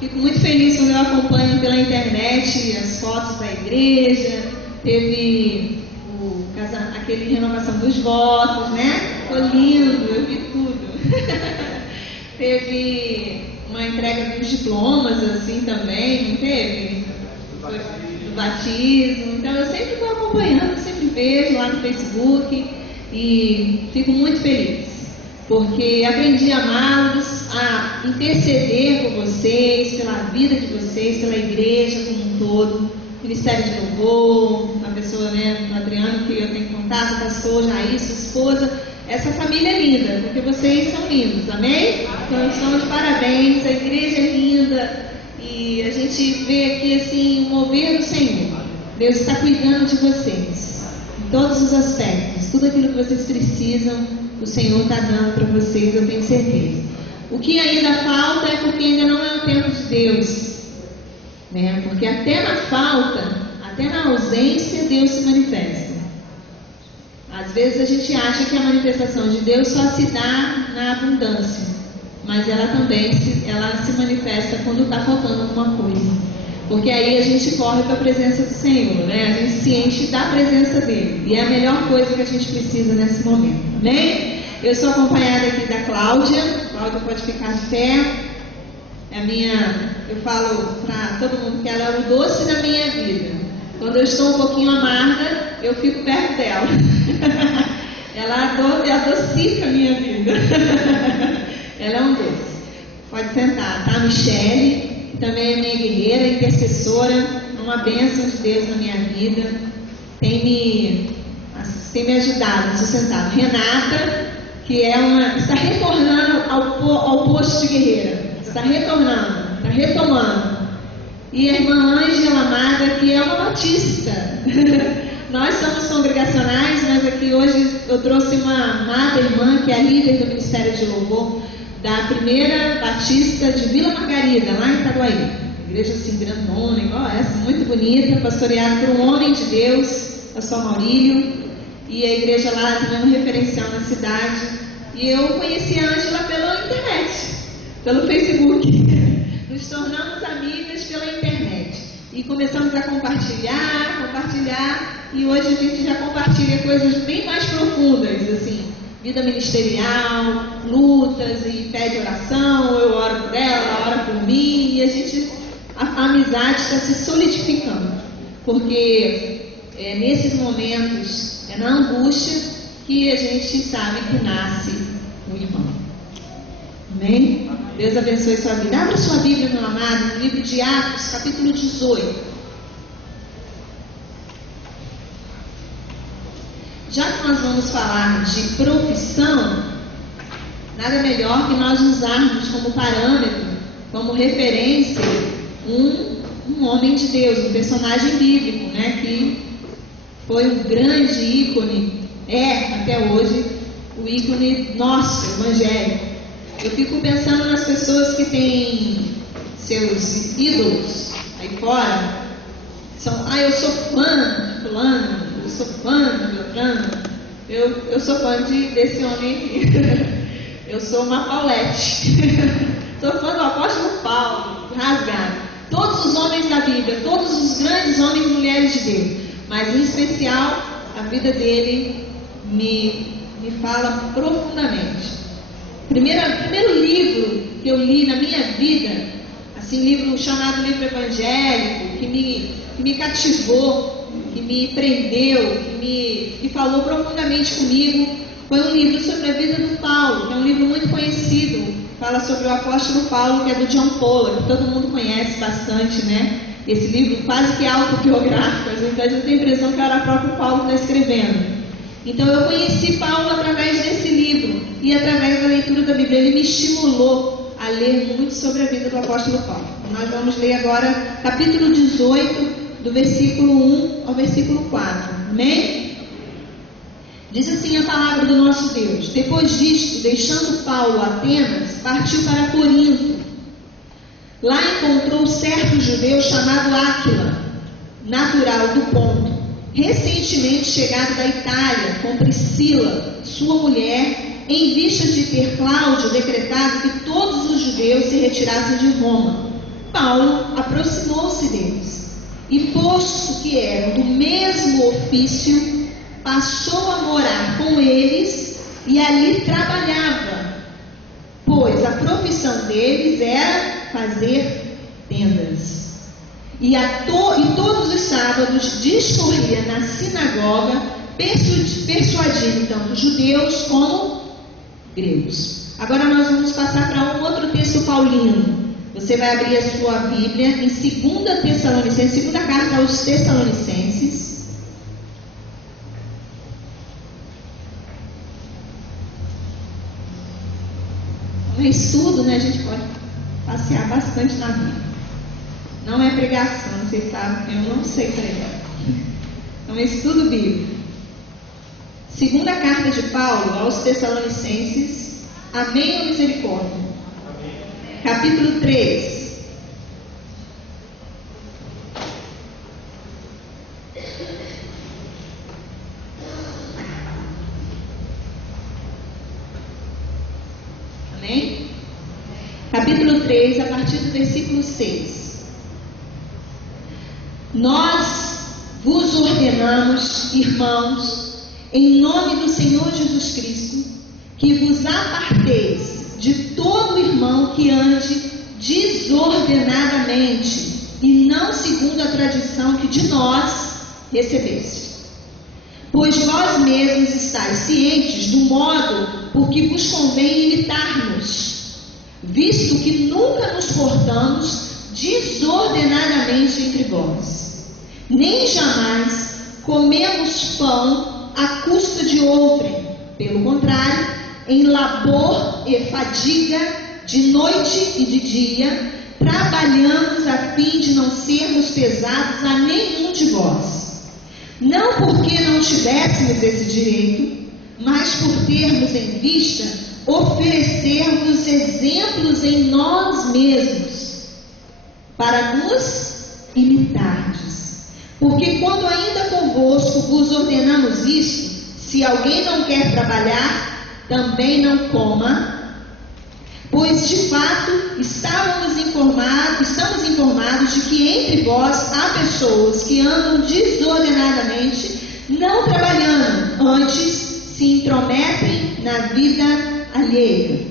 Fico muito feliz quando eu acompanho pela internet as fotos da igreja. Teve aquele renovação dos votos, né? Ficou lindo, eu vi tudo. Teve uma entrega dos diplomas, assim, também, não teve? Do batismo. Então eu sempre estou acompanhando, sempre vejo lá no Facebook e fico muito feliz, porque aprendi a amá-los, a interceder por vocês, pela vida de vocês, pela igreja como um todo, Ministério de Louvor, a pessoa, né, o Adriano, que eu tenho contato, o pastor Jair, sua esposa, essa família é linda, porque vocês são lindos, amém? Então estamos de parabéns, a igreja é linda e a gente vê aqui assim o mover do Senhor. Deus está cuidando de vocês, em todos os aspectos, tudo aquilo que vocês precisam, o Senhor está dando para vocês, eu tenho certeza. O que ainda falta é porque ainda não é o tempo de Deus, né? Porque até na falta, até na ausência, Deus se manifesta. Às vezes a gente acha que a manifestação de Deus só se dá na abundância, mas ela também se manifesta quando está faltando alguma coisa, porque aí a gente corre para a presença do Senhor, né? A gente se enche da presença dele, e é a melhor coisa que a gente precisa nesse momento, amém? Eu sou acompanhada aqui da Cláudia. Cláudia pode ficar de pé. Eu falo para todo mundo que ela é o doce da minha vida. Quando eu estou um pouquinho amarga, eu fico perto dela. Ela adocica a minha vida. Ela é um doce. Pode sentar, tá? Michele, que também é minha guerreira, intercessora, uma bênção de Deus na minha vida. Tem me ajudado a sustentar. Renata, que está retornando ao posto de guerreira. Está retomando. E a irmã Ângela Amada, que é uma batista. Nós somos congregacionais, mas aqui hoje eu trouxe uma amada irmã, que é a líder do Ministério de Louvor, da primeira batista de Vila Margarida, lá em Itaguaí. Igreja assim, grandona, igual essa, muito bonita, pastoreada por um homem de Deus, pastor Maurílio. E a igreja lá também é um referencial na cidade. E eu conheci a Ângela pela internet, pelo Facebook. Nos tornamos amigas pela internet. E começamos a compartilhar. E hoje a gente já compartilha coisas bem mais profundas, assim. Vida ministerial, lutas e pede oração. Eu oro por ela, ela ora por mim. E a amizade está se solidificando. Porque nesses momentos, é na angústia que a gente sabe que nasce o irmão. Amém? Deus abençoe sua vida. Abra sua Bíblia, meu amado, no livro de Atos, capítulo 18. Já que nós vamos falar de profissão, nada melhor que nós usarmos como parâmetro, como referência, um homem de Deus, um personagem bíblico, né, que foi um grande ícone, até hoje, o ícone nosso, evangélico. Eu fico pensando nas pessoas que têm seus ídolos aí fora. Eu sou fã de fulano, eu sou fã de Beltrano. Eu sou fã desse homem aqui. Eu sou uma Paulette. Sou fã do apóstolo Paulo, rasgado. Todos os homens da Bíblia, todos os grandes homens e mulheres de Deus. Mas em especial, a vida dele me fala profundamente. Primeiro livro que eu li na minha vida, assim, livro chamado livro evangélico, que me cativou, que me prendeu, que falou profundamente comigo, foi um livro sobre a vida do Paulo, que é um livro muito conhecido. Fala sobre o apóstolo Paulo, que é do John Pollock, que todo mundo conhece bastante, né? Esse livro quase que autobiográfico, às vezes a gente tem a impressão que era o próprio Paulo que está escrevendo. Então eu conheci Paulo através desse livro e através da leitura da Bíblia. Ele me estimulou a ler muito sobre a vida do apóstolo Paulo. Nós vamos ler agora capítulo 18, do versículo 1 ao versículo 4. Amém? Diz assim a palavra do nosso Deus: Depois disto, deixando Paulo Atenas, partiu para Corinto. Lá encontrou certo judeu chamado Áquila, natural do Ponto, recentemente chegado da Itália, com Priscila, sua mulher, em vista de ter Cláudio decretado que todos os judeus se retirassem de Roma. Paulo aproximou-se deles e, posto que eram do mesmo ofício, passou a morar com eles e ali trabalhava, pois a profissão deles era fazer tendas. E todos os sábados discorria na sinagoga, persuadindo tanto judeus como gregos. Agora nós vamos passar para um outro texto paulino. Você vai abrir a sua Bíblia em 2 Tessalonicenses, segunda carta aos Tessalonicenses. É estudo, né? A gente pode passear bastante na Bíblia. Não é pregação, vocês sabem, eu não sei pregar. É um estudo bíblico. Segunda carta de Paulo aos Tessalonicenses. Amém ou misericórdia? Amém. Capítulo 3. Amém? Capítulo 3, a partir do versículo 6. Nós vos ordenamos, irmãos, em nome do Senhor Jesus Cristo, que vos aparteis de todo irmão que ande desordenadamente e não segundo a tradição que de nós recebeste. Pois vós mesmos estáis cientes do modo por que vos convém imitar-nos, visto que nunca nos portamos desordenadamente entre vós, nem jamais comemos pão à custa de outrem, pelo contrário, em labor e fadiga, de noite e de dia, trabalhamos a fim de não sermos pesados a nenhum de vós, não porque não tivéssemos esse direito, mas por termos em vista oferecer-vos exemplos em nós mesmos, para nos imitardes. Porque quando ainda convosco vos ordenamos isto, se alguém não quer trabalhar, também não coma, pois de fato estamos informados de que entre vós há pessoas que andam desordenadamente, não trabalhando, antes se intrometem na vida alheia.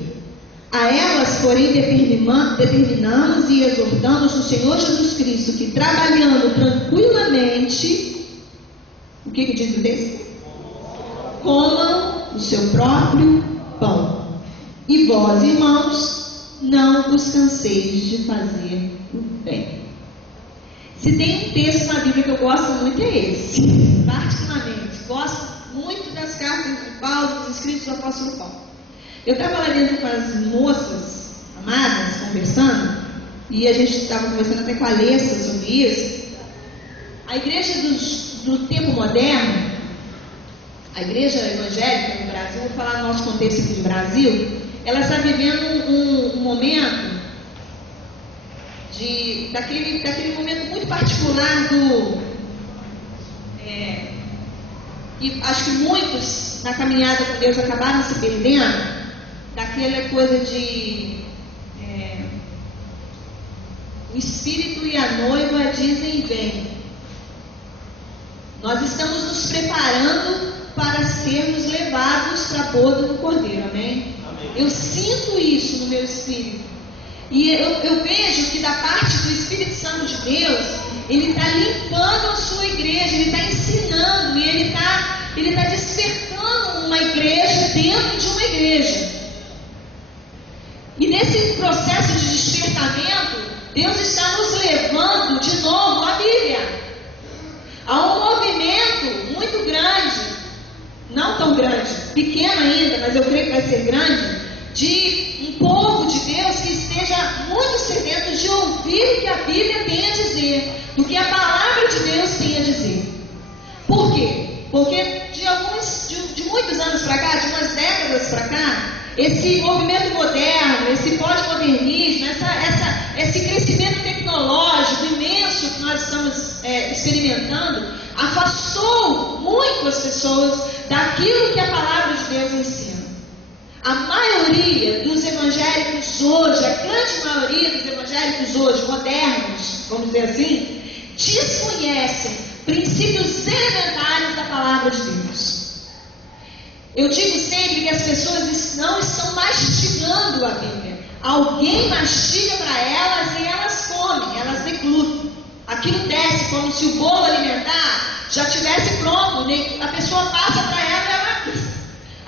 A elas, porém, determinamos e exortamos no Senhor Jesus Cristo que, trabalhando tranquilamente, o que diz o texto? Comam o seu próprio pão. E vós, irmãos, não vos canseis de fazer o bem. Se tem um texto na Bíblia que eu gosto muito, é esse. Particularmente, gosto muito das cartas de Paulo, dos escritos do apóstolo Paulo. Eu estava lá dentro com as moças amadas, conversando, e a gente estava conversando até com a Alessa sobre isso. A igreja do tempo moderno, a igreja evangélica no Brasil, vou falar no nosso contexto aqui do Brasil, ela está vivendo um momento daquele momento muito particular e acho que muitos na caminhada com Deus acabaram se perdendo, daquela coisa de o Espírito e a noiva dizem vem. Nós estamos nos preparando para sermos levados para a boda do Cordeiro, amém? Amém? Eu sinto isso no meu espírito. E eu vejo que da parte do Espírito Santo de Deus, Ele está limpando a sua igreja, Ele está ensinando e Ele está despertando uma igreja dentro de uma igreja. E nesse processo de despertamento, Deus está nos levando de novo à Bíblia. Há um movimento muito grande, não tão grande, pequeno ainda, mas eu creio que vai ser grande, de um povo de Deus que esteja muito sedento de ouvir o que a Bíblia tem a dizer, do que a palavra de Deus tem a dizer. Por quê? Porque de muitos anos para cá, de umas décadas para cá, esse movimento moderno, esse pós-modernismo, esse crescimento tecnológico imenso que nós estamos experimentando, afastou muito as pessoas daquilo que a palavra de Deus ensina. A maioria dos evangélicos hoje, a grande maioria dos evangélicos hoje, modernos, vamos dizer assim, desconhecem princípios elementares da palavra de Deus. Eu digo sempre que as pessoas não estão mastigando a Bíblia. Alguém mastiga para elas e elas comem, elas deglutem. Aquilo desce como se o bolo alimentar já estivesse pronto, né? A pessoa passa para ela e ela...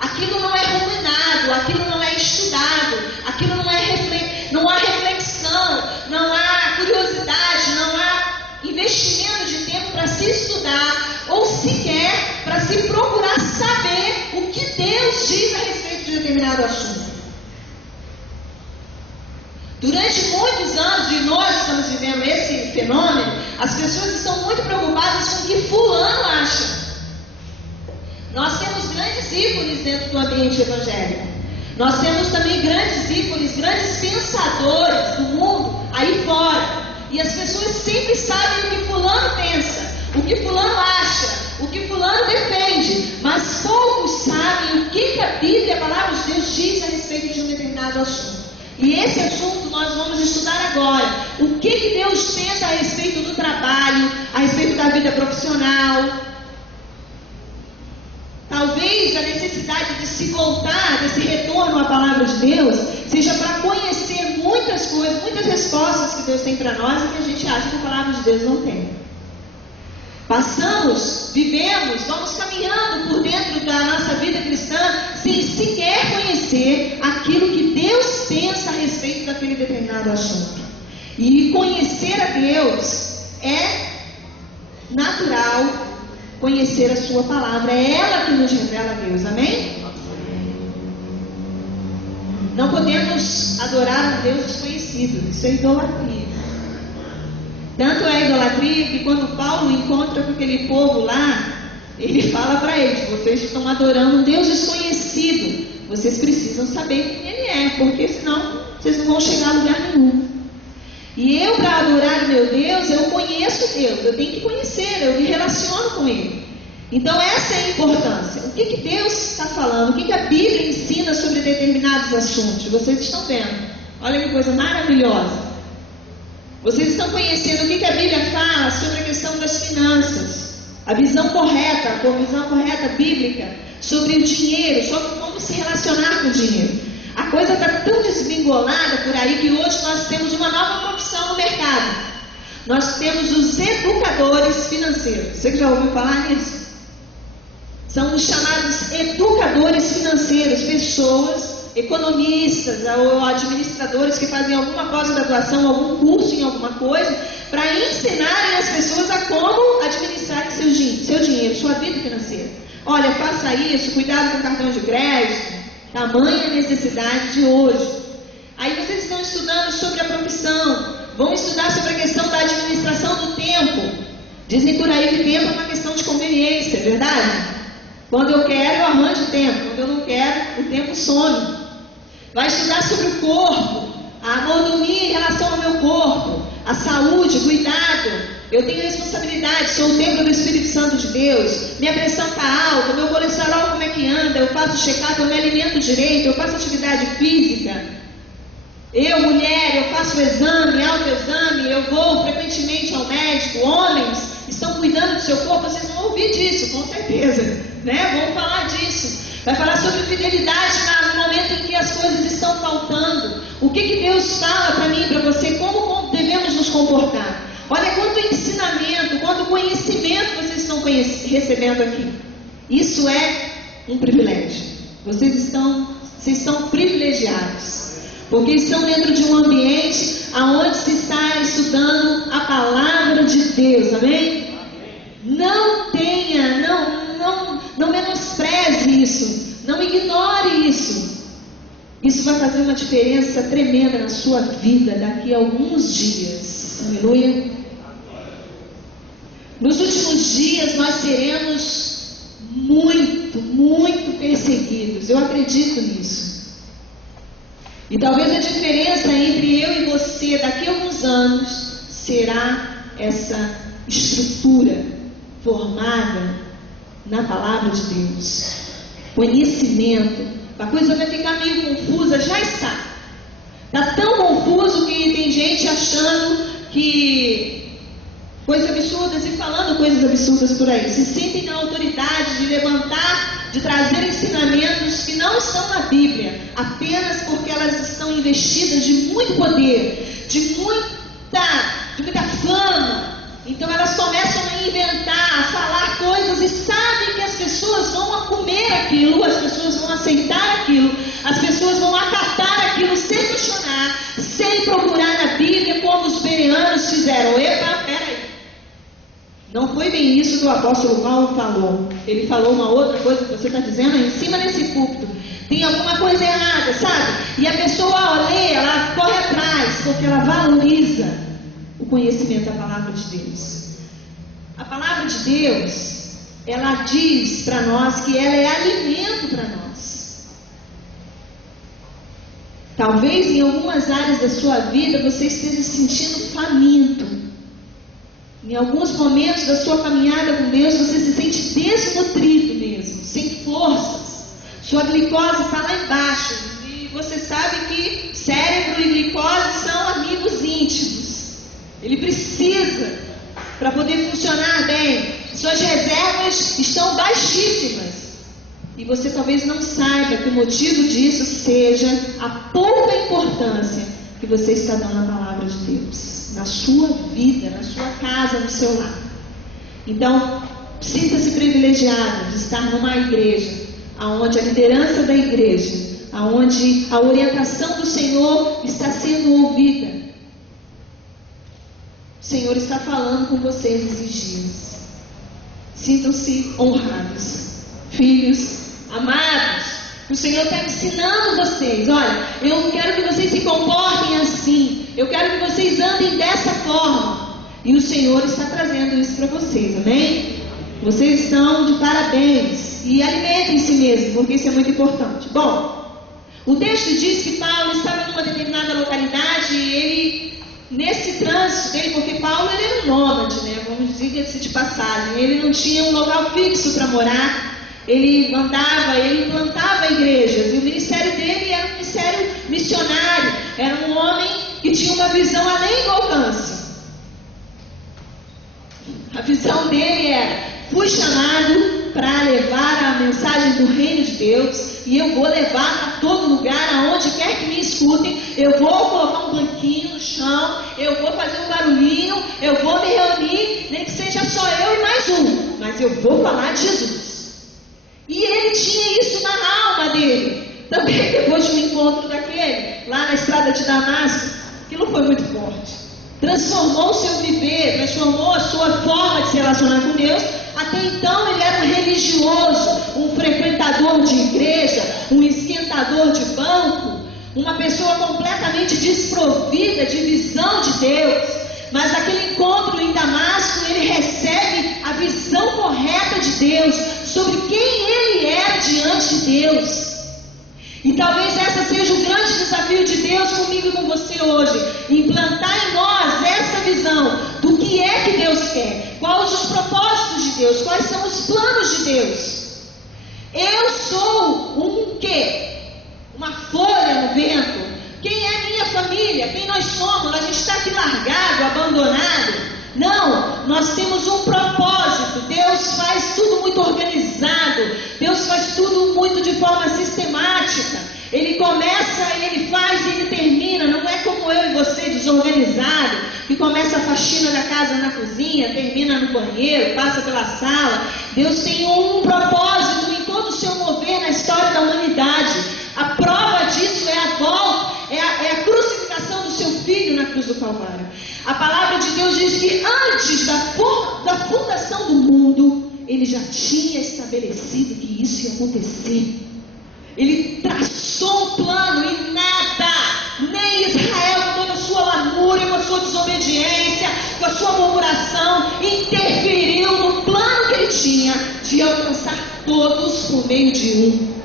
Aquilo não é ruminado, aquilo não é estudado, aquilo não há reflexão, não há curiosidade, não há investimento de tempo para se estudar ou sequer para se procurar saber o que Deus diz a respeito de determinado assunto. Durante muitos anos, e nós estamos vivendo esse fenômeno, as pessoas estão muito preocupadas com o que fulano acha. Nós temos grandes ícones dentro do ambiente evangélico. Nós temos também grandes ícones, grandes pensadores do mundo aí fora. E as pessoas sempre sabem o que fulano pensa, o que fulano acha, o que fulano defende. Mas poucos sabem o que a Bíblia, a palavra de Deus, diz a respeito de um determinado assunto. E esse assunto nós vamos estudar agora. O que Deus pensa a respeito do trabalho, a respeito da vida profissional. Talvez a necessidade de se voltar, desse retorno à palavra de Deus, seja para conhecer muitas coisas, muitas respostas que Deus tem para nós e que a gente acha que a palavra de Deus não tem. Passamos, vivemos, vamos caminhando por dentro da nossa vida cristã sem sequer conhecer aquilo que Deus pensa a respeito daquele determinado assunto. E conhecer a Deus é natural. Conhecer a sua palavra, é ela que nos revela a Deus, amém? Não podemos adorar um Deus desconhecido, isso é idolatria. Tanto é idolatria que quando Paulo encontra com aquele povo lá, ele fala para eles: vocês estão adorando um Deus desconhecido, vocês precisam saber quem ele é, porque senão vocês não vão chegar a lugar nenhum. E eu, para adorar meu Deus, eu conheço Deus, eu tenho que conhecer, eu me relaciono com Ele. Então essa é a importância. O que Deus está falando? O que a Bíblia ensina sobre determinados assuntos? Vocês estão vendo. Olha que coisa maravilhosa. Vocês estão conhecendo o que a Bíblia fala sobre a questão das finanças. A visão correta bíblica sobre o dinheiro, sobre como se relacionar com o dinheiro. A coisa está tão desvingolada por aí que hoje nós temos uma nova profissão no mercado. Nós temos os educadores financeiros. Você que já ouviu falar nisso? São os chamados educadores financeiros, pessoas, economistas ou administradores que fazem alguma pós-graduação, algum curso em alguma coisa, para ensinarem as pessoas a como administrarem seu dinheiro, sua vida financeira. Olha, faça isso, cuidado com o cartão de crédito. Tamanha necessidade de hoje. Aí vocês estão estudando sobre a profissão, vão estudar sobre a questão da administração do tempo. Dizem por aí que tempo é uma questão de conveniência, é verdade? Quando eu quero, eu arranjo tempo. Quando eu não quero, o tempo some. Vai estudar sobre o corpo, a mordomia em relação ao meu corpo, a saúde, cuidado. Eu tenho responsabilidade, sou o templo do Espírito Santo de Deus. Minha pressão está alta, meu colesterol como é que anda? Eu faço check-up, eu me alimento direito, eu faço atividade física. Eu, mulher, eu faço exame, autoexame, eu vou frequentemente ao médico. Homens estão cuidando do seu corpo, vocês vão ouvir disso, com certeza, né? Vamos falar disso. Vai falar sobre fidelidade no momento em que as coisas estão faltando. O que Deus fala para mim e para você, como devemos nos comportar. Olha quanto ensinamento, quanto conhecimento vocês estão recebendo aqui. Isso é um privilégio. Vocês estão privilegiados. Porque estão dentro de um ambiente onde se está estudando a palavra de Deus. Amém? Não menospreze isso. Não ignore isso. Isso vai fazer uma diferença tremenda na sua vida daqui a alguns dias. Aleluia. Nos últimos dias nós seremos muito perseguidos. Eu acredito nisso. E talvez a diferença entre eu e você daqui a alguns anos será essa estrutura formada na palavra de Deus. Conhecimento A coisa vai ficar meio confusa, já está. Está tão confuso que tem gente achando que coisas absurdas e falando coisas absurdas por aí. Se sentem na autoridade de levantar, de trazer ensinamentos que não estão na Bíblia, apenas porque elas estão investidas de muito poder, de muita fama. Então elas começam a inventar, a falar coisas e sabem que as pessoas vão comer aquilo, as pessoas vão aceitar aquilo, as pessoas vão acatar aquilo sem questionar, sem procurar na Bíblia como os bereanos fizeram. Epa, peraí. Não foi bem isso que o apóstolo Paulo falou. Ele falou uma outra coisa que você está dizendo em cima desse púlpito. Tem alguma coisa errada, sabe? E a pessoa ao ler, ela corre atrás, porque ela valoriza o conhecimento da palavra de Deus. A palavra de Deus, ela diz para nós que ela é alimento para nós. Talvez em algumas áreas da sua vida você esteja se sentindo faminto. Em alguns momentos da sua caminhada com Deus você se sente desnutrido mesmo, sem forças. Sua glicose está lá embaixo. E você sabe que cérebro e glicose são amigos íntimos. Ele precisa para poder funcionar bem. Suas reservas estão baixíssimas. E você talvez não saiba que o motivo disso seja a pouca importância que você está dando à palavra de Deus, na sua vida, na sua casa, no seu lar. Então, sinta-se privilegiado de estar numa igreja, onde a liderança da igreja, onde a orientação do Senhor está sendo ouvida. O Senhor está falando com vocês esses dias. Sintam-se honrados, filhos amados. O Senhor está ensinando vocês. Olha, eu quero que vocês se comportem assim. Eu quero que vocês andem dessa forma. E o Senhor está trazendo isso para vocês, amém? Vocês estão de parabéns. E alimentem-se mesmo, porque isso é muito importante. Bom, o texto diz que Paulo estava numa determinada localidade e ele, nesse trânsito dele, porque Paulo ele era um nômade, né? Vamos dizer-se de passagem. Ele não tinha um local fixo para morar. Ele andava, ele implantava igrejas. E o ministério dele era um ministério missionário. Era um homem que tinha uma visão além do alcance. A visão dele era: fui chamado para levar a mensagem do reino de Deus. E eu vou levar a todo lugar, aonde quer que me escutem. Eu vou colocar um banquinho no chão, eu vou fazer um barulhinho, eu vou me reunir, nem que seja só eu e mais um, mas eu vou falar de Jesus. E ele tinha isso na alma dele. Também depois de um encontro daquele, lá na estrada de Damasco, aquilo foi muito forte. Transformou o seu viver, transformou a sua forma de se relacionar com Deus. Até então ele era um religioso, um frequentador de igreja, um esquentador de banco, uma pessoa completamente desprovida de visão de Deus. Mas naquele encontro em Damasco, ele recebe a visão correta de Deus, sobre quem ele é diante de Deus. E talvez essa seja o grande desafio de Deus comigo e com você hoje: implantar em nós essa visão do que é que Deus quer, quais os propósitos de Deus, quais são os planos de Deus. Eu sou um quê? Uma folha no vento. Quem é minha família? Quem nós somos? A gente está aqui largado, abandonado? Não, nós temos um propósito. Deus faz tudo muito organizado. Deus faz tudo muito de forma sistemática. Ele começa, ele faz e ele termina. Não é como eu e você, desorganizado, que começa a faxina da casa na cozinha, termina no banheiro, passa pela sala. Deus tem um propósito em todo o seu mover na história da humanidade. A prova disso é a volta, é a crucificação do seu filho na cruz do Calvário. A palavra de Deus diz que antes da fundação do mundo, ele já tinha estabelecido que isso ia acontecer. Ele traçou um plano e nada, nem Israel com toda a sua lamúria, com a sua desobediência, com a sua murmuração, interferiu no plano que ele tinha de alcançar todos por meio de um.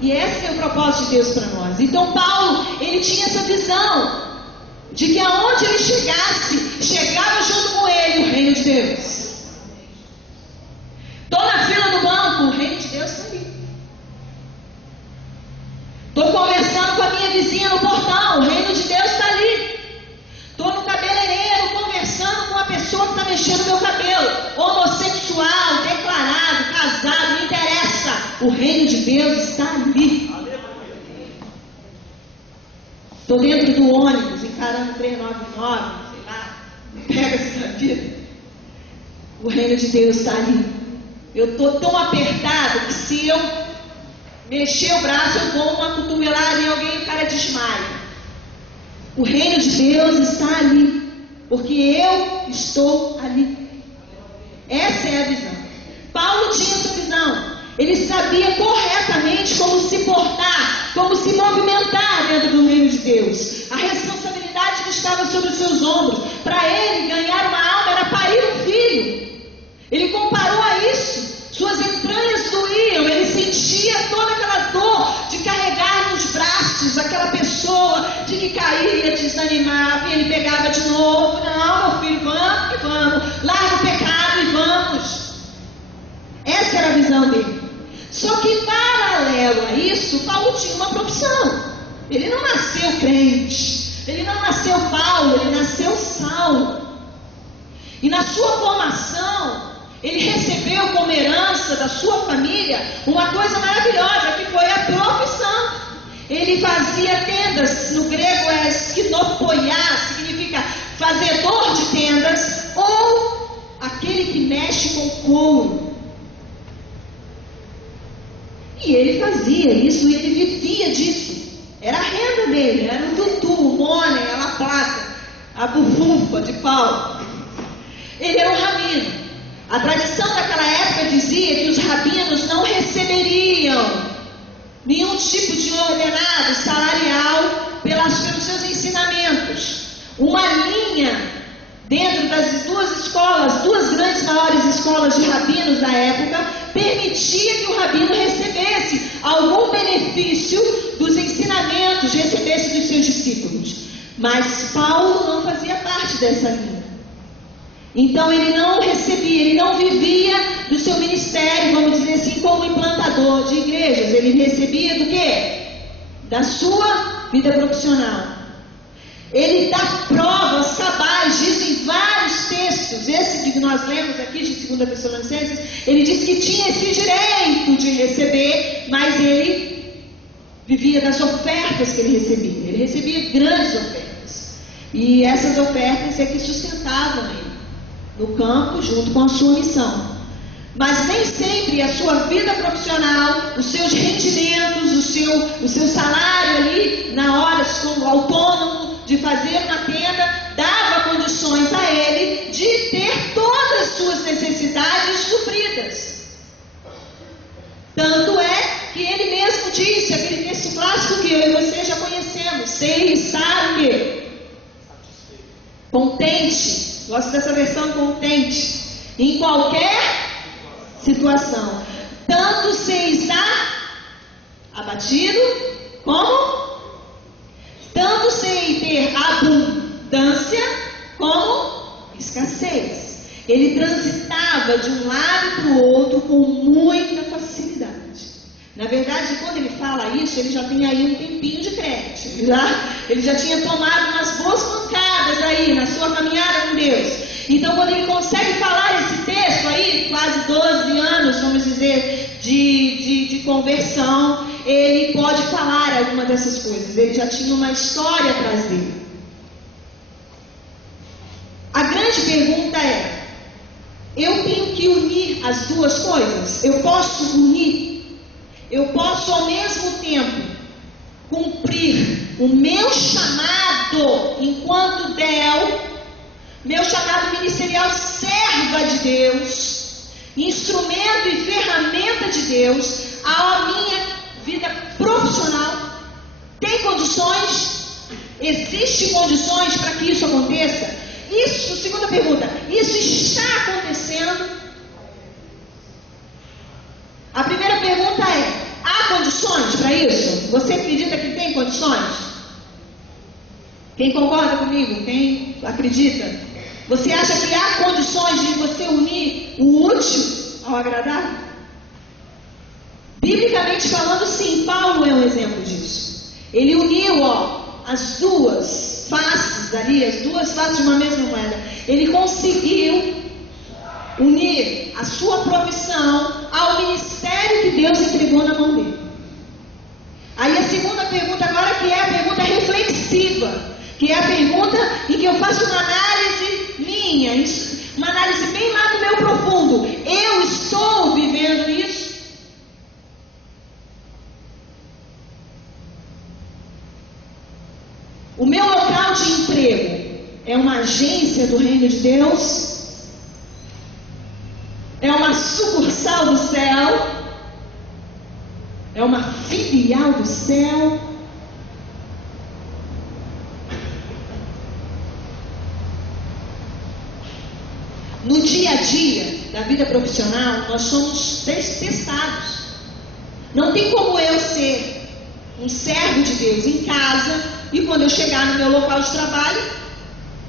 E esse é o propósito de Deus para nós. Então Paulo, ele tinha essa visão de que aonde ele chegasse, chegava junto com ele o reino de Deus. Estou na fila do banco, o reino de Deus está ali. Estou dentro do ônibus, encarando 399, sei lá, pega-se da vida. O reino de Deus está ali. Eu estou tão apertado que se eu mexer o braço, eu dou uma cotovelada em alguém e o cara desmaia. O reino de Deus está ali, porque eu estou ali. Essa é a visão. Paulo tinha essa visão. Ele sabia corretamente como se portar, como se movimentar dentro do reino de Deus. A responsabilidade que estava sobre os seus ombros. Para ele, ganhar uma alma era parir um filho. Ele comparou a isso. Suas entranhas doíam. Ele sentia toda aquela dor de carregar nos braços aquela pessoa, de que caía, desanimava, e ele pegava de novo. Não, meu filho, vamos que vamos. Larga o pecado e vamos. Essa era a visão dele. Só que paralelo a isso, Paulo tinha uma profissão. Ele não nasceu crente. Ele não nasceu Paulo, ele nasceu Saulo. E na sua formação, ele recebeu como herança da sua família uma coisa maravilhosa, que foi a profissão. Ele fazia tendas, no grego é skinopoiá, significa fazedor de tendas, ou aquele que mexe com couro. E ele fazia isso, e ele vivia disso. Era a renda dele, era o tutu, o mônei, a plata, a bufufa de Paulo. Ele era um rabino. A tradição daquela época dizia que os rabinos não receberiam nenhum tipo de ordenado salarial pelos seus ensinamentos. Uma linha dentro das duas grandes maiores escolas de rabinos da época, permitia que o rabino recebesse algum benefício dos ensinamentos, recebesse dos seus discípulos. Mas Paulo não fazia parte dessa linha. Então ele não recebia, ele não vivia do seu ministério, vamos dizer assim, como implantador de igrejas. Ele recebia do quê? Da sua vida profissional. Ele dá provas cabais, diz em vários textos, esse que nós lemos aqui de 2 Tessalonicenses, ele diz que tinha esse direito de receber, mas ele vivia das ofertas que ele recebia. Ele recebia grandes ofertas. E essas ofertas é que sustentavam ele no campo, junto com a sua missão. Mas nem sempre a sua vida profissional, os seus rendimentos, o seu salário ali, na hora, como autônomo, de fazer uma tenda, dava condições a ele de ter todas as suas necessidades supridas. Tanto é que ele mesmo disse, aquele texto clássico que eu e você já conhecemos, sei estar o quê? Contente. Gosto dessa versão, contente. Em qualquer situação. Tanto sem estar abatido, como? Tanto sem ter abundância, como escassez. Ele transitava de um lado para o outro com muita facilidade. Na verdade, quando ele fala isso, ele já tem aí um tempinho de crédito. Ele já tinha tomado umas boas pancadas aí na sua caminhada com Deus. Então, quando ele consegue falar esse texto aí, quase 12 anos, vamos dizer, de conversão, ele pode falar alguma dessas coisas. Ele já tinha uma história atrás dele. A grande pergunta é: eu tenho que unir as duas coisas? Eu posso unir? Eu posso ao mesmo tempo cumprir o meu chamado enquanto Del, meu chamado ministerial, serva de Deus, instrumento e ferramenta de Deus, a minha vida profissional? Tem condições? Existem condições para que isso aconteça? Isso, segunda pergunta, isso está acontecendo? A primeira pergunta é: há condições para isso? Você acredita que tem condições? Quem concorda comigo? Quem acredita? Você acha que há condições de você unir o útil ao agradável? Biblicamente falando, sim. Paulo é um exemplo disso. Ele uniu as duas faces ali, as duas faces de uma mesma moeda. Ele conseguiu unir a sua profissão ao ministério que Deus entregou na mão dele. Aí a segunda pergunta agora, que é a pergunta reflexiva, que é a pergunta em que eu faço uma análise minha, uma análise bem lá no meu profundo. Eu estou vivendo isso? O meu local de emprego é uma agência do reino de Deus? É uma sucursal do céu? É uma filial do céu? No dia a dia da vida profissional, nós somos testados. Não tem como eu ser um servo de Deus em casa e quando eu chegar no meu local de trabalho,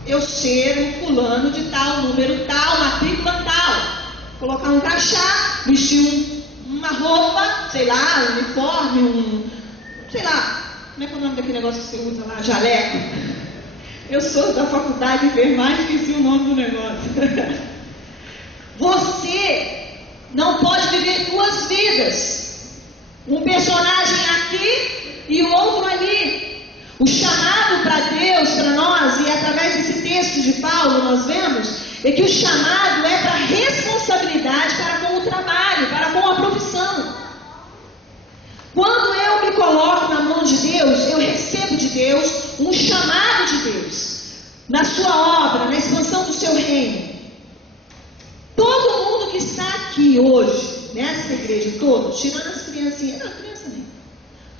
eu ser um fulano de tal, número tal, matrícula tal. Colocar um crachá, vestir uma roupa, sei lá, um uniforme, sei lá, como é que é o nome daquele negócio que você usa lá? Jaleco. Eu sou da faculdade de enfermagem, esqueci o nome do negócio. Você não pode viver duas vidas. Um personagem aqui e o outro ali. O chamado para Deus, para nós, e através desse texto de Paulo nós vemos, é que o chamado é para responsabilidade para com o trabalho, para com a profissão. Quando eu me coloco na mão de Deus, eu recebo de Deus um chamado de Deus, na sua obra, na expansão do seu reino. Todo mundo que está aqui hoje, nessa igreja, todos, tirando as criancinhas, não, criança nem.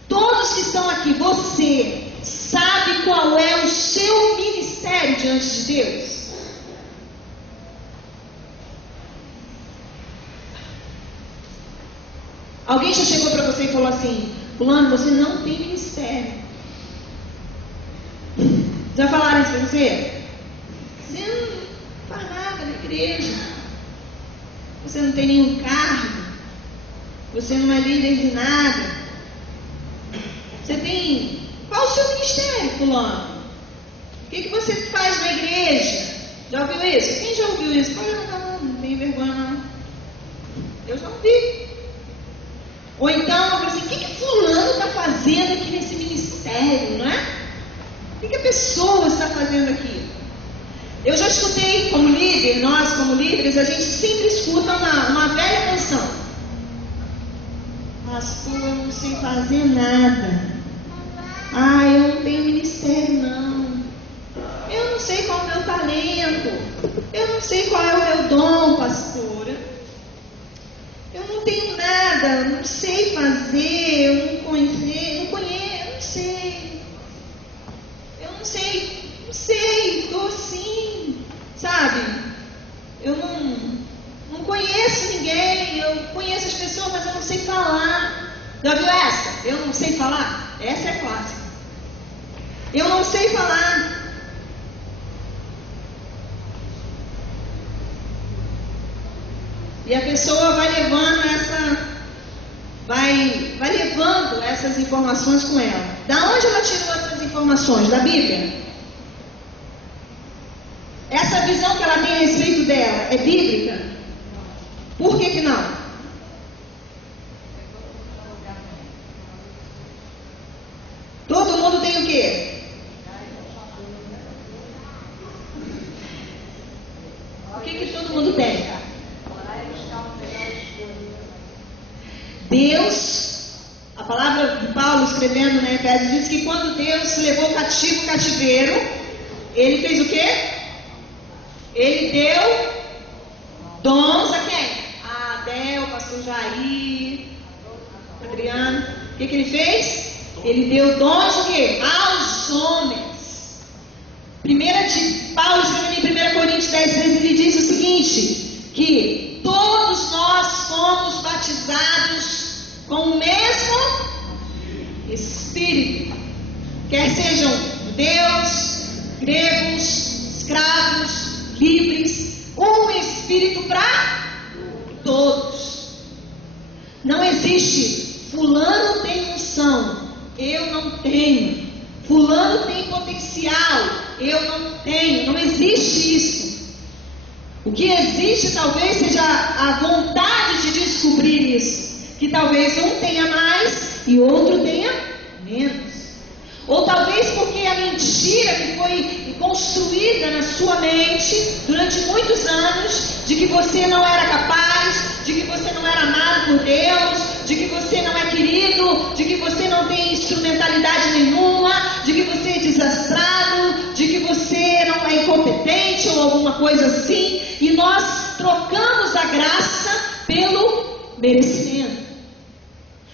Todos que estão aqui, você sabe qual é o seu ministério diante de Deus? Alguém já chegou para você e falou assim: fulano, você não tem ministério. Já falaram isso para você? Você não faz nada na igreja. Você não tem nenhum cargo. Você não é líder de nada. Você tem... Qual o seu ministério, fulano? O que você faz na igreja? Já ouviu isso? Quem já ouviu isso? Pode levantar a mão, não tem vergonha não. Eu já ouvi. Ou então, eu falo assim, o que fulano está fazendo aqui nesse ministério, não é? O que a pessoa está fazendo aqui? Eu já escutei como líder, nós como líderes, a gente sempre escuta uma velha canção. Pastor, eu não sei fazer nada. Eu não tenho ministério não. Eu não sei qual é o meu talento. Eu não sei qual é o meu dom, pastora. Eu não tenho nada, eu não sei fazer, eu não sei. Eu não sei, estou assim, sabe? Eu não conheço ninguém, eu conheço as pessoas, mas eu não sei falar. Já viu essa? Eu não sei falar? Essa é clássica. Eu não sei falar. E a pessoa vai levando vai levando essas informações com ela. Da onde ela tirou essas informações? Da Bíblia? Essa visão que ela tem a respeito dela é bíblica? Por que não? Todo mundo tem o quê? O que todo mundo tem? Deus, a palavra de Paulo escrevendo na Efésios diz que quando Deus levou cativo o cativeiro, Ele fez o quê? Ele deu dons a quem? A Adel, pastor Jair, Adriano. O que ele fez? Ele deu dons o quê? Aos homens. Paulo escrevendo em 1 Coríntios 10, 13, ele diz o seguinte, que todos nós fomos batizados com o mesmo Espírito, quer sejam judeus, gregos, escravos, livres, um Espírito para todos. Não existe fulano tem unção, eu não tenho. Fulano tem potencial, eu não tenho. Não existe isso. O que existe talvez seja a vontade de descobrir isso. Que talvez um tenha mais e outro tenha menos. Ou talvez porque a mentira que foi construída na sua mente durante muitos anos, de que você não era capaz, de que você não era amado por Deus, de que você não é querido, de que você não tem instrumentalidade nenhuma, de que você é desastrado, de que você não é incompetente ou alguma coisa assim, e nós trocamos a graça pelo merecimento.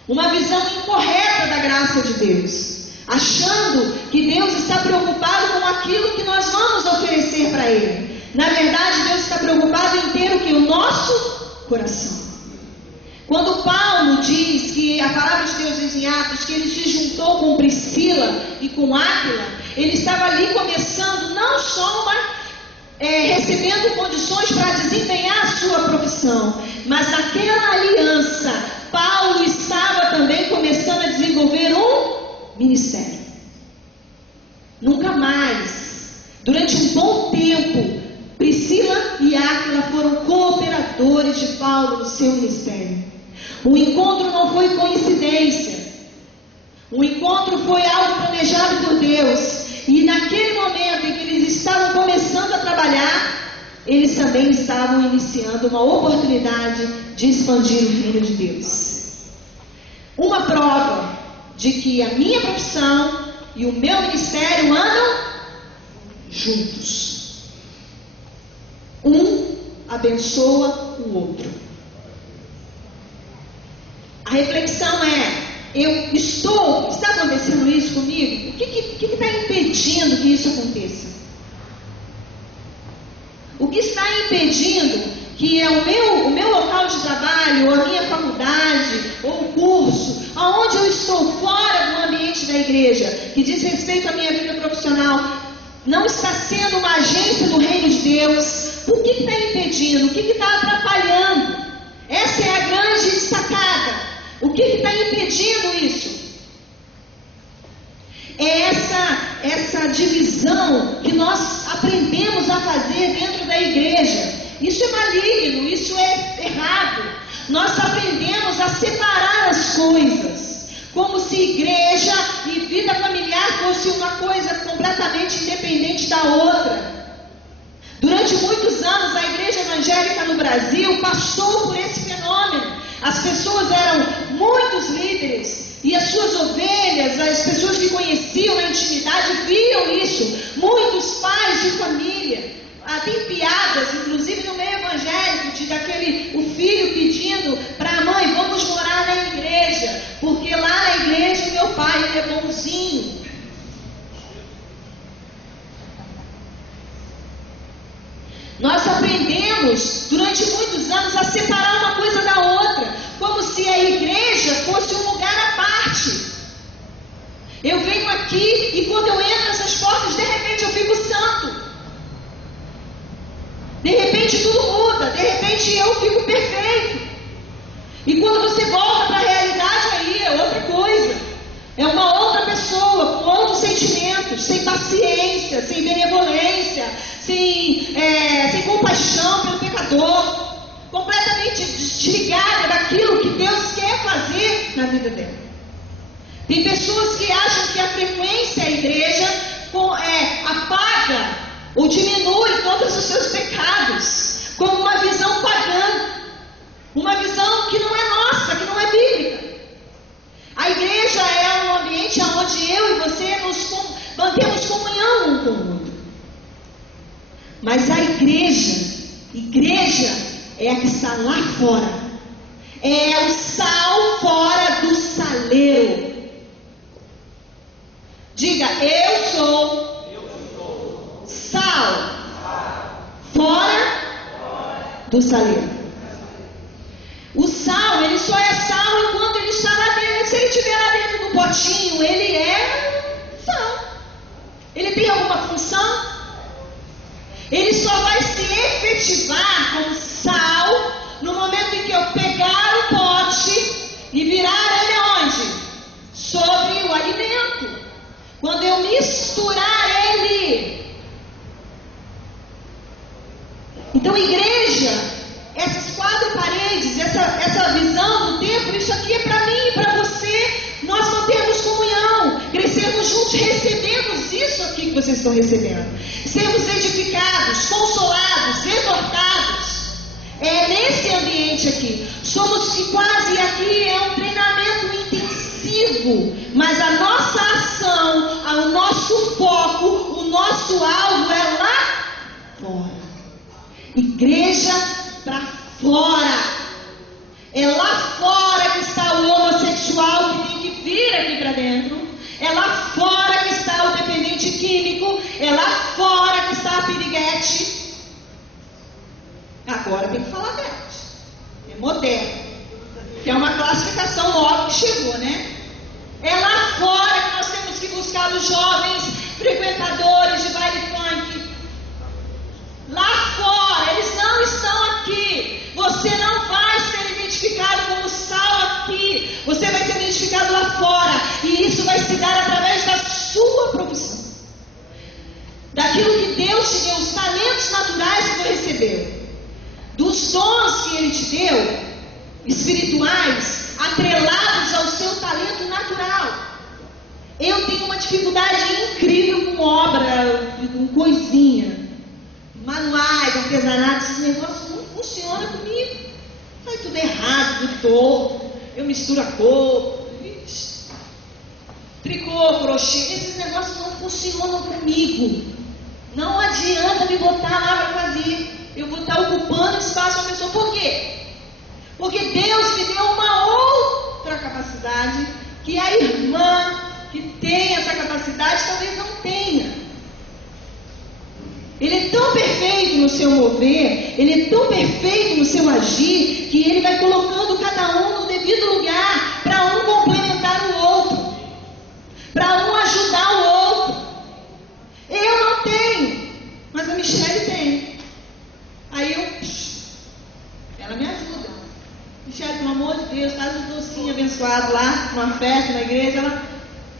Uma visão incorreta da graça de Deus, achando que Deus está preocupado com aquilo que nós vamos oferecer para Ele. Na verdade, Deus está preocupado em ter o que? O nosso coração. Quando Paulo diz que a palavra de Deus diz em Atos que ele se juntou com Priscila e com Áquila, ele estava ali começando não só recebendo condições para desempenhar a sua profissão, mas naquela aliança, Paulo estava também começando a desenvolver um ministério. Nunca mais, durante um bom tempo, Priscila e Áquila foram cooperadores de Paulo no seu ministério. O encontro não foi coincidência. O encontro foi algo planejado por Deus. E naquele momento em que eles estavam começando a trabalhar, eles também estavam iniciando uma oportunidade de expandir o reino de Deus. Uma prova de que a minha profissão e o meu ministério andam juntos. Um abençoa o outro. A reflexão é: está acontecendo isso comigo? O que está impedindo que isso aconteça? O que está impedindo que o meu local de trabalho, ou a minha faculdade, ou o curso, aonde eu estou fora do ambiente da igreja, que diz respeito à minha vida profissional, não está sendo uma agência do reino de Deus? O que está impedindo? O que está atrapalhando? Essa é a grande destacada. O que está impedindo isso? É essa divisão que nós aprendemos a fazer dentro da igreja. Isso é maligno, isso é errado. Nós aprendemos a separar as coisas, como se igreja e vida familiar fosse uma coisa completamente independente da outra. Durante muitos anos, a igreja evangélica no Brasil passou por esse fenômeno. As pessoas eram muitos líderes e as suas ovelhas, as pessoas que conheciam na intimidade, viam isso. Muitos pais de família. Tem piadas, inclusive no meio evangélico, o filho pedindo para a mãe: vamos morar na igreja, porque lá na igreja meu pai ele é bonzinho. Nós aprendemos durante muitos anos a separar uma coisa da outra, como se a igreja fosse um lugar à parte. Eu venho aqui e quando eu entro nessas portas, de repente eu fico santo. De repente tudo muda, de repente eu fico perfeito. E quando você volta para a realidade, aí é outra coisa. É uma outra pessoa, com outros sentimentos, sem paciência, sem benevolência, sem compaixão pelo pecador, completamente desligada daquilo que Deus quer fazer na vida dela. Tem pessoas que acham que a frequência à igreja apaga ou diminui todos os seus pecados, como uma visão pagã, uma visão que não é nossa, que não é bíblica. A igreja é um ambiente onde eu e você nos mantemos comunhão um com o outro. Mas a igreja é a que está lá fora. É o sal fora do saleiro. Diga: eu sou sal fora do saleiro. O sal, ele só é sal enquanto ele está lá dentro. Se ele estiver lá dentro do potinho, ele é sal. Ele tem alguma função? Ele só vai se efetivar como sal no momento em que eu pegar o pote e virar ele aonde? Sobre o alimento. Quando eu misturar ele. Então, igreja, essas 4 paredes, essa visão do templo, isso aqui é para mim e para você. Nós mantemos comunhão. vocês estão recebendo. Sermos edificados, consolados, exortados. É nesse ambiente aqui. Somos quase aqui, é um treinamento intensivo. Mas a nossa ação, o nosso foco, o nosso alvo é lá fora. Igreja para fora. É lá fora que está o homossexual que tem que vir aqui para dentro. É lá fora que está o dependente químico. É lá fora que está a piriguete. Agora tem que falar delas. É moderno. Que é uma classificação nova que chegou, né? É lá fora que nós temos que buscar os jovens frequentadores de baile funk. Lá fora, eles não estão aqui. Você não vai ser identificado como sal aqui. Você vai ser identificado lá fora. E isso vai se dar através da sua profissão. Daquilo que Deus te deu, os talentos naturais que você recebeu. Dos dons que Ele te deu, espirituais, atrelados ao seu talento natural. Eu tenho uma dificuldade incrível com obra, com coisinha. Manuais, artesanatos, esses negócios não funcionam comigo. Sai tudo errado, tudo torto. Eu misturo a cor. Tricô, crochê, esses negócios não funcionam comigo. Não adianta me botar lá para fazer. Eu vou estar ocupando espaço uma pessoa. Por quê? Porque Deus me deu uma outra capacidade que a irmã que tem essa capacidade talvez não tenha. Ele é tão perfeito no seu mover, ele é tão perfeito no seu agir, que ele vai colocando cada um no devido lugar, para um complementar o outro, para um ajudar o outro. Eu não tenho, mas a Michele tem. Aí ela me ajuda. Michele, pelo amor de Deus, faz um docinho abençoado lá, numa festa, na igreja, ela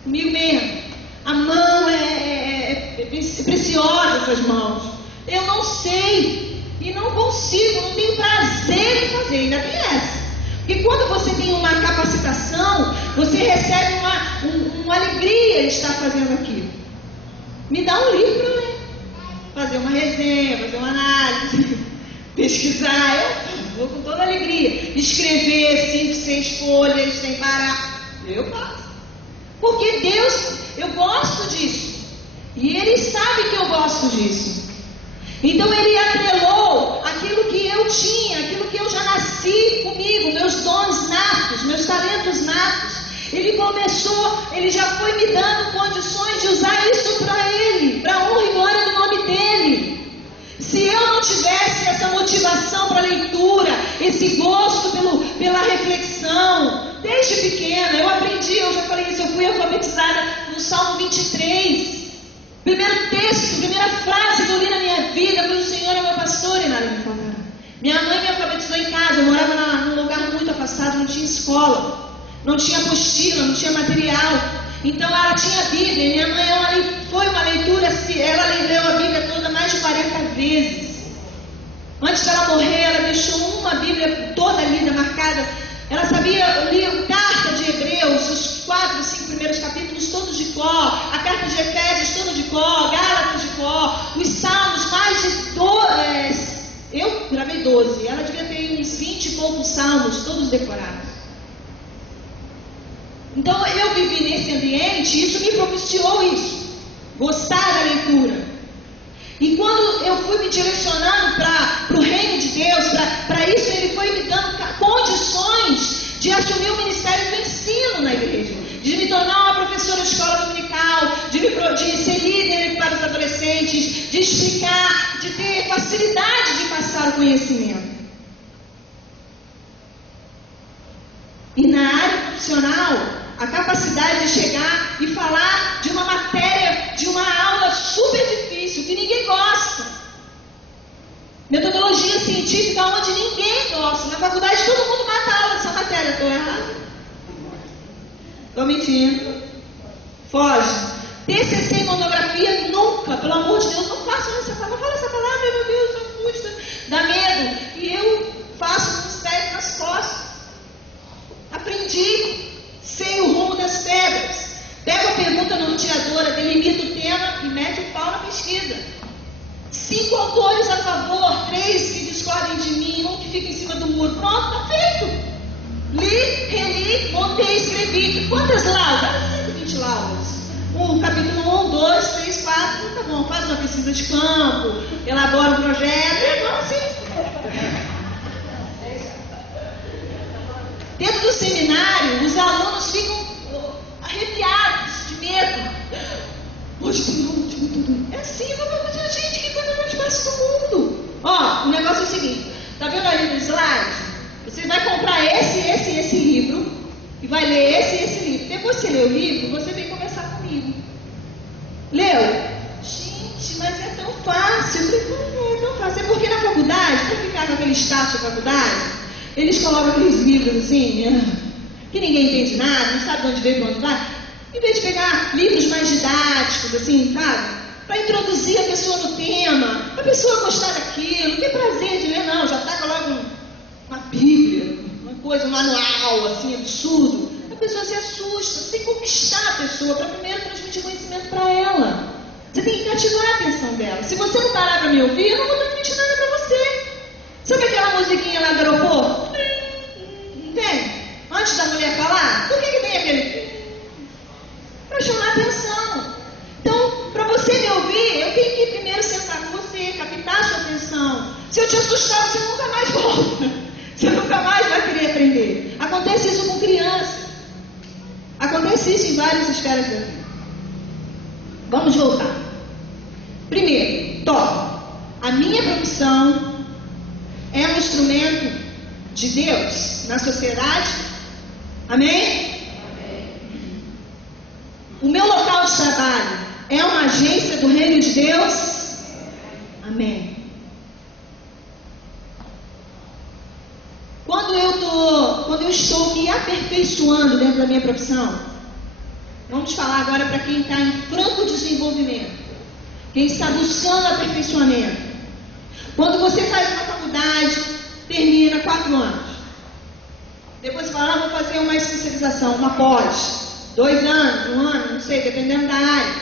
comigo mesmo. A mão é preciosa, essas mãos. Eu não sei e não consigo, não tenho prazer em fazer, ainda tem essa. Porque quando você tem uma capacitação, você recebe uma alegria de estar fazendo aquilo. Me dá um livro para ler, fazer uma resenha, fazer uma análise, pesquisar, eu vou com toda alegria. Escrever 5, 6 folhas sem parar, eu faço. Porque Deus, eu gosto disso. E Ele sabe que eu gosto disso. Então Ele atrelou aquilo que eu tinha, aquilo que eu já nasci comigo, meus dons natos, meus talentos natos. Ele começou, Ele já foi me dando condições de usar isso para Ele, para a honra e glória do nome dEle. Se eu não tivesse essa motivação para a leitura, esse gosto pela reflexão, desde pequena, eu aprendi, eu já falei isso, eu fui alfabetizada no Salmo 23. Primeiro texto, primeira frase que eu li na minha vida foi: o Senhor é meu pastor e nada me faltará. Minha mãe me alfabetizou em casa, eu morava num lugar muito afastado, não tinha escola, não tinha apostila, não tinha material. Então ela tinha a Bíblia, e minha mãe foi uma leitura, ela leu a Bíblia toda mais de 40 vezes. Antes dela morrer, ela deixou uma Bíblia toda lida, marcada. Ela sabia, lia carta de Hebreus, os 4, 5 primeiros capítulos todos de cor, a carta de Efésios toda de cor, Gálatas de cor, os Salmos, mais de 12, eu gravei 12, ela devia ter uns 20 e poucos Salmos, todos decorados. Então eu vivi nesse ambiente, isso me propiciou isso, gostar da leitura. E quando eu fui me direcionando para o reino de Deus, para isso Ele foi me dando condições de assumir o ministério do ensino na igreja, de me tornar uma professora de escola dominical, de ser líder para os adolescentes, de explicar, de ter facilidade de passar o conhecimento. E na área profissional, a capacidade de chegar e falar de uma matéria, de uma aula super difícil, que ninguém gosta. Metodologia científica onde ninguém gosta. Na faculdade todo mundo mata a aula dessa matéria. Estou errado? Estou mentindo? Foge. TCC e monografia nunca, pelo amor de Deus, não façam essa palavra. Não fala essa palavra, meu Deus, não custa. Dá medo. E eu faço uns pés nas costas. Aprendi. Sei o rumo das pedras. Pego a pergunta norteadora, delimito o tema e mete o 5 autores a favor, 3 que discordem de mim, 1 que fica em cima do muro. Pronto, está feito. Li, reli, montei, escrevi. Quantas laudas? 120 laudas. Capítulo 1, 2, 3, 4. Tá bom, faz uma pesquisa de campo, elabora um projeto. Então, assim. Dentro do seminário, os alunos ficam arrepiados de medo. Hoje tem um último tudo. É assim, gente, que coisa mais fácil do mundo. Ó, o negócio é o seguinte: tá vendo ali no slide? Você vai comprar esse livro e vai ler esse livro. Depois que você lê o livro, você vem conversar comigo. Leu? Gente, mas é tão fácil. Eu falei, não é tão fácil. É porque na faculdade, para ficar com aquele status de faculdade, eles colocam aqueles livros assim, que ninguém entende nada, não sabe de onde veio, para onde vai. Em vez de pegar livros mais didáticos, assim, sabe? Para introduzir a pessoa no tema, a pessoa gostar daquilo, ter prazer de ler, não, já está logo uma Bíblia, uma coisa, um manual, assim, absurdo. A pessoa se assusta, você tem que conquistar a pessoa para primeiro transmitir conhecimento para ela. Você tem que cativar a atenção dela. Se você não parar para me ouvir, eu não vou transmitir nada para você. Sabe aquela musiquinha lá do aeroporto? Entende? Antes da mulher falar, por que tem aquele? Para chamar a atenção. Então, para você me ouvir, eu tenho que primeiro sentar com você, captar a sua atenção. Se eu te assustar, você nunca mais volta. Você nunca mais vai querer aprender. Acontece isso com criança. Acontece isso em várias esferas da vida. Vamos voltar. Primeiro, a minha profissão é um instrumento de Deus na sociedade. Amém? O meu local de trabalho é uma agência do reino de Deus? Amém. Quando eu estou me aperfeiçoando dentro da minha profissão, vamos falar agora para quem está em franco desenvolvimento, quem está buscando aperfeiçoamento. Quando você faz uma faculdade, termina 4 anos. Depois você fala, vou fazer uma especialização, uma pós. 2 anos, 1 ano, não sei, dependendo da área.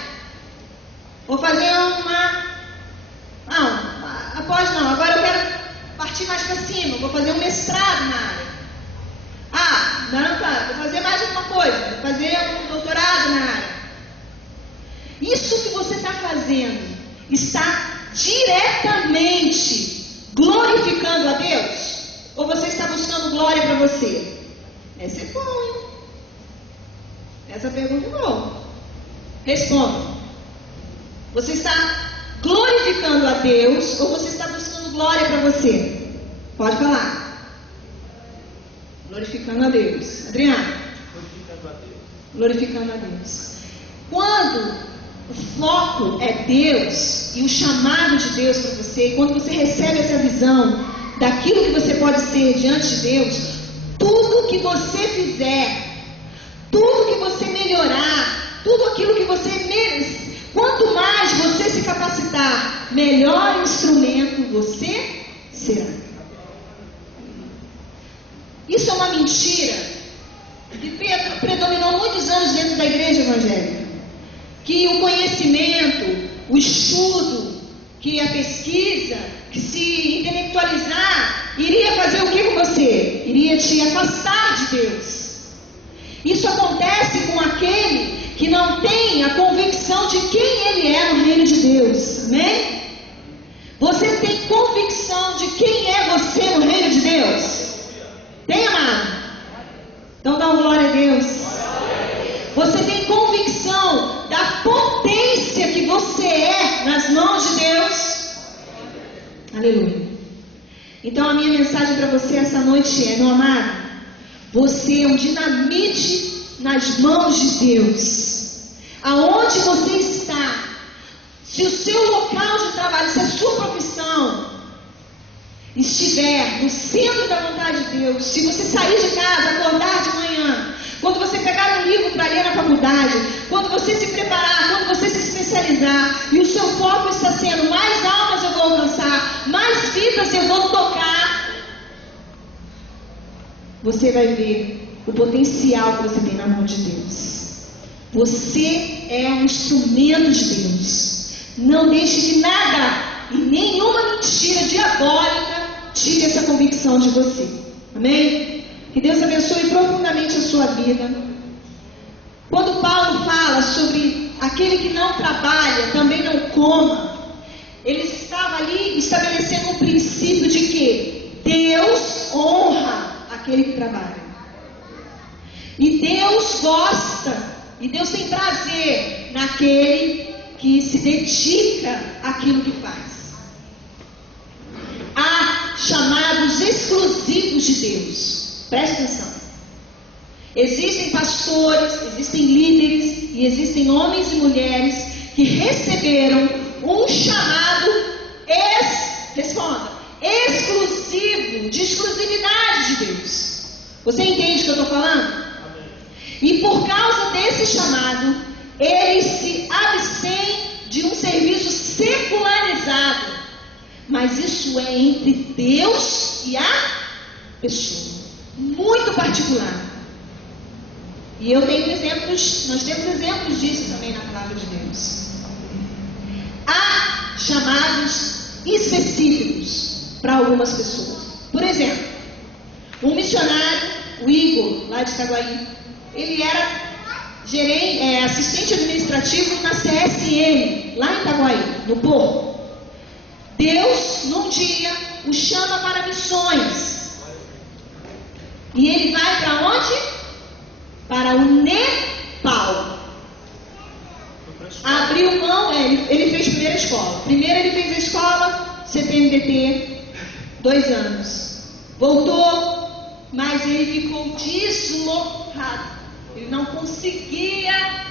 Vou fazer agora eu quero partir mais para cima, vou fazer um mestrado na área. Vou fazer mais alguma coisa, vou fazer um doutorado na área. Isso que você está fazendo está diretamente glorificando a Deus? Ou você está buscando glória para você? Essa é bom, hein? Essa pergunta é boa. Responda. Você está glorificando a Deus ou você está buscando glória para você? Pode falar. Glorificando a Deus. Adriana? Glorificando a Deus. Glorificando a Deus. Quando o foco é Deus e o chamado de Deus para você, quando você recebe essa visão daquilo que você pode ser diante de Deus, tudo que você fizer, tudo que você melhorar, tudo aquilo que você merece, quanto mais você se capacitar, melhor instrumento você será. Isso é uma mentira que predominou muitos anos dentro da igreja evangélica. Que o conhecimento, o estudo, que a pesquisa, que se intelectualizar, iria fazer o que com você? Iria te afastar de Deus. Isso acontece com aquele que não tem a convicção de quem ele é no reino de Deus. Amém? Você tem convicção de quem é você no reino de Deus? Tem, amado? Então dá uma glória a Deus. Você tem convicção da potência que você é nas mãos de Deus? Aleluia. Então a minha mensagem para você essa noite é, meu amado, você é um dinamite nas mãos de Deus. Aonde você está, se o seu local de trabalho, se a sua profissão estiver no centro da vontade de Deus, se você sair de casa, acordar de manhã, quando você pegar um livro para ler na faculdade, quando você se preparar, quando você se especializar, e o seu foco está sendo mais almas eu vou alcançar, mais vidas eu vou tocar, você vai ver o potencial que você tem na mão de Deus. Você é um instrumento de Deus. Não deixe que nada e nem disposição de você. Amém? Que Deus abençoe profundamente a sua vida. Quando Paulo fala sobre aquele que não trabalha, também não coma, ele estava ali estabelecendo um princípio de que Deus honra aquele que trabalha. E Deus gosta, e Deus tem prazer naquele que se dedica àquilo que faz. Há chamados exclusivos de Deus. Preste atenção. Existem pastores, existem líderes e existem homens e mulheres que receberam um chamado exclusivo, de exclusividade de Deus. Você entende o que eu estou falando? Amém. E por causa desse chamado, eles se abstêm de um serviço secularizado. Mas isso é entre Deus e a pessoa. Muito particular. E eu tenho exemplos, nós temos exemplos disso também na palavra de Deus. Há chamados específicos para algumas pessoas. Por exemplo, um missionário, o Igor, lá de Itaguaí, ele era assistente administrativo na CSN, lá em Itaguaí, no Porto. Deus, num dia, o chama para missões. E ele vai para onde? Para o Nepal. Abriu mão, ele fez primeira escola. Primeiro ele fez a escola, CPMDT, 2 anos. Voltou, mas ele ficou deslocado. Ele não conseguia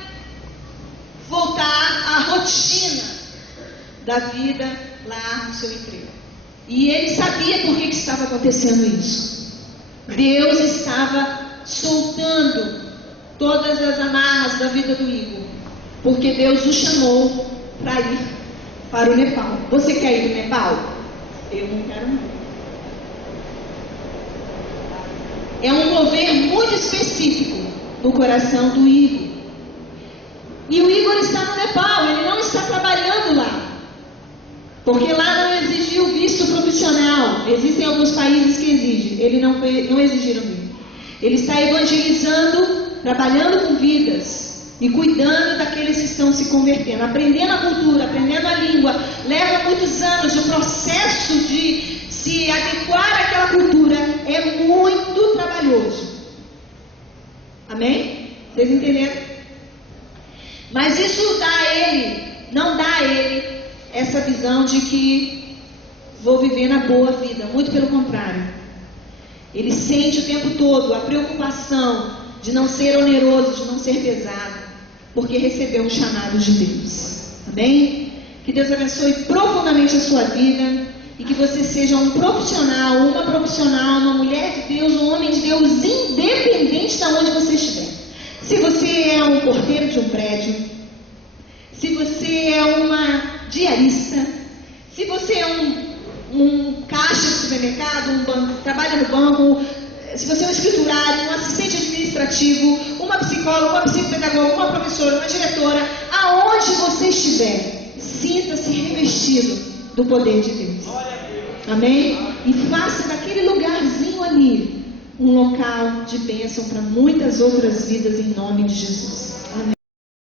voltar à rotina da vida lá no seu emprego. E ele sabia por que estava acontecendo isso. Deus estava soltando todas as amarras da vida do Igor, porque Deus o chamou para ir para o Nepal. Você quer ir no Nepal? Eu não quero não. É um mover muito específico no coração do Igor. E o Igor está no Nepal, ele não está trabalhando lá, porque lá não exigiu visto profissional. Existem alguns países que exigem, ele não exigiram visto. Ele está evangelizando, trabalhando com vidas e cuidando daqueles que estão se convertendo, aprendendo a cultura, aprendendo a língua. Leva muitos anos. O processo de se adequar àquela cultura é muito trabalhoso. Amém? Vocês entenderam? Mas isso não dá a ele essa visão de que vou viver na boa vida. Muito pelo contrário. Ele sente o tempo todo a preocupação de não ser oneroso, de não ser pesado, porque recebeu um chamado de Deus. Amém? Que Deus abençoe profundamente a sua vida e que você seja um profissional, uma profissional, uma mulher de Deus, um homem de Deus, independente de onde você estiver. Se você é um porteiro de um prédio, se você é uma diarista, se você é um caixa de supermercado, trabalha no banco, se você é um escriturário, um assistente administrativo, uma psicóloga, uma psicopedagoga, uma professora, uma diretora, aonde você estiver, sinta-se revestido do poder de Deus. Amém? E faça daquele lugarzinho ali um local de bênção para muitas outras vidas em nome de Jesus.